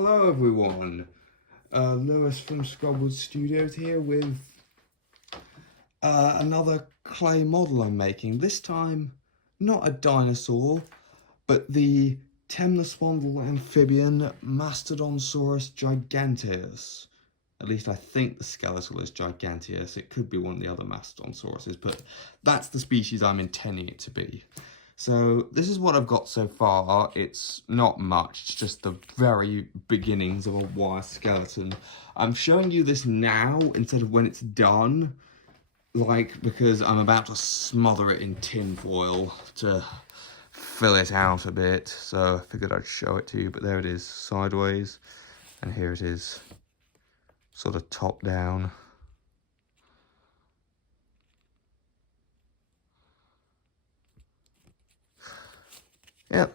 Hello everyone, Lewis from Scrubwood Studios here with another clay model I'm making. This time, not a dinosaur, but the Temnospondyl amphibian Mastodonsaurus giganteus. At least I think the skeletal is giganteus. It could be one of the other Mastodonsauruses, but that's the species I'm intending it to be. So this is what I've got so far. It's not much, it's just the very beginnings of a wire skeleton. I'm showing you this now instead of when it's done, because I'm about to smother it in tin foil to fill it out a bit. So I figured I'd show it to you, but there it is sideways, and here it is sort of top down. Yep.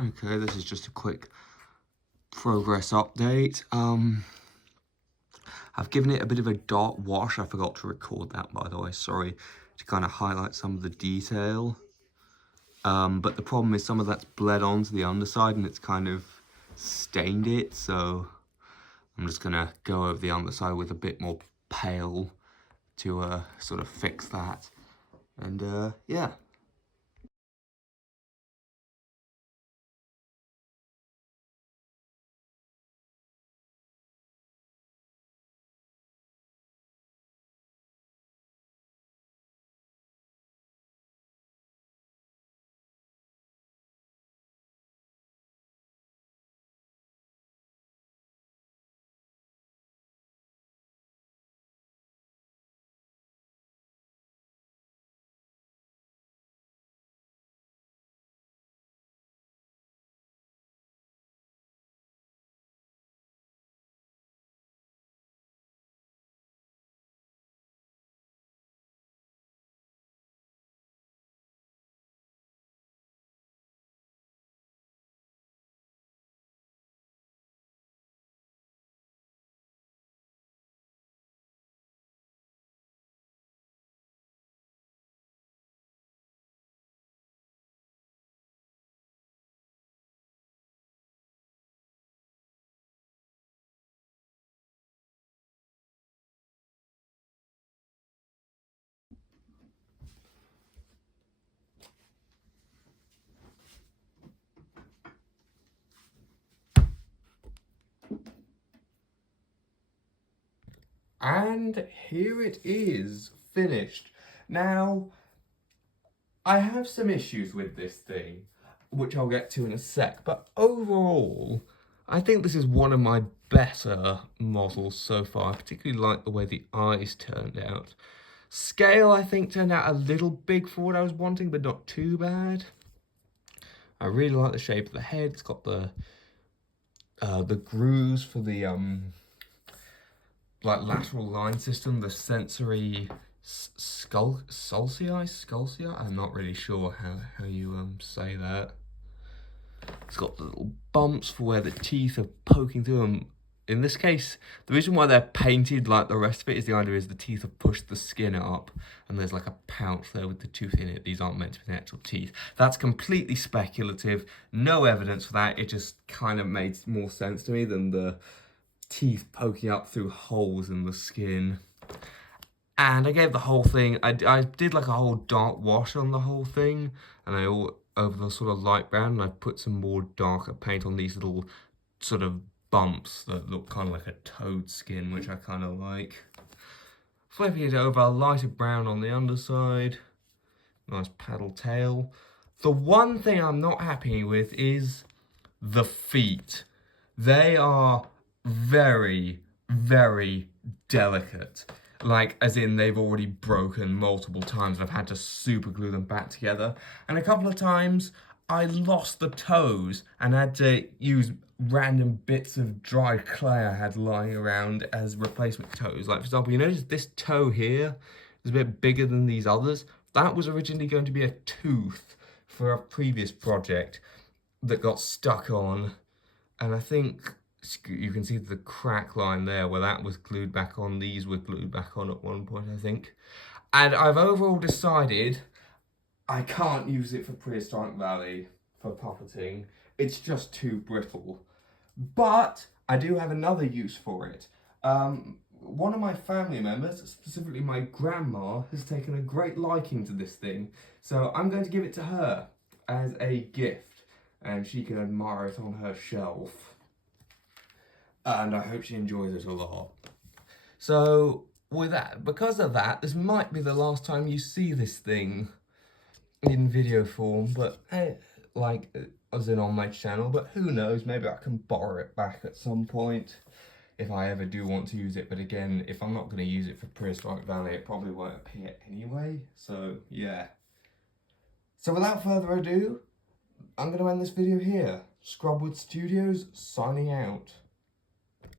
Okay, this is just a quick progress update. I've given it a bit of a dark wash. I forgot to record that, by the way, sorry, to kind of highlight some of the detail. But the problem is some of that's bled onto the underside and it's kind of stained it, so I'm just gonna go over the underside with a bit more pale to sort of fix that. And yeah. And here it is, finished. Now, I have some issues with this thing, which I'll get to in a sec, but overall, I think this is one of my better models so far. I particularly like the way the eyes turned out. Scale, I think, turned out a little big for what I was wanting, but not too bad. I really like the shape of the head. It's got the grooves for the lateral line system, the sensory Sculcia? I'm not really sure how you say that. It's got the little bumps for where the teeth are poking through them. In this case, the reason why they're painted like the rest of it is the idea is the teeth have pushed the skin up and there's like a pouch there with the tooth in it. These aren't meant to be the actual teeth. That's completely speculative. No evidence for that. It just kind of made more sense to me than the teeth poking up through holes in the skin. And I gave the whole thing, I did like a whole dark wash on the whole thing, and over the sort of light brown, and I put some more darker paint on these little sort of bumps that look kind of like a toad skin, which I kind of like. Flipping it over, a lighter brown on the underside, nice paddle tail. The one thing I'm not happy with is the feet. They are very, very delicate. Like, as in they've already broken multiple times. I've had to super glue them back together. And a couple of times I lost the toes and had to use random bits of dry clay I had lying around as replacement toes. Like, for example, you notice this toe here is a bit bigger than these others. That was originally going to be a tooth for a previous project that got stuck on. And I think you can see the crack line there where that was glued back on. These were glued back on at one point, I think. And I've overall decided I can't use it for Prehistoric Valley for puppeting. It's just too brittle. But I do have another use for it. One of my family members, specifically my grandma, has taken a great liking to this thing. So I'm going to give it to her as a gift, and she can admire it on her shelf. And I hope she enjoys it a lot. So with that, because of that, this might be the last time you see this thing in video form, but like as in on my channel, but who knows, maybe I can borrow it back at some point if I ever do want to use it. But again, if I'm not going to use it for Prehistoric Valley, it probably won't appear anyway, so yeah. So without further ado, I'm going to end this video here. Scrubwood Studios signing out.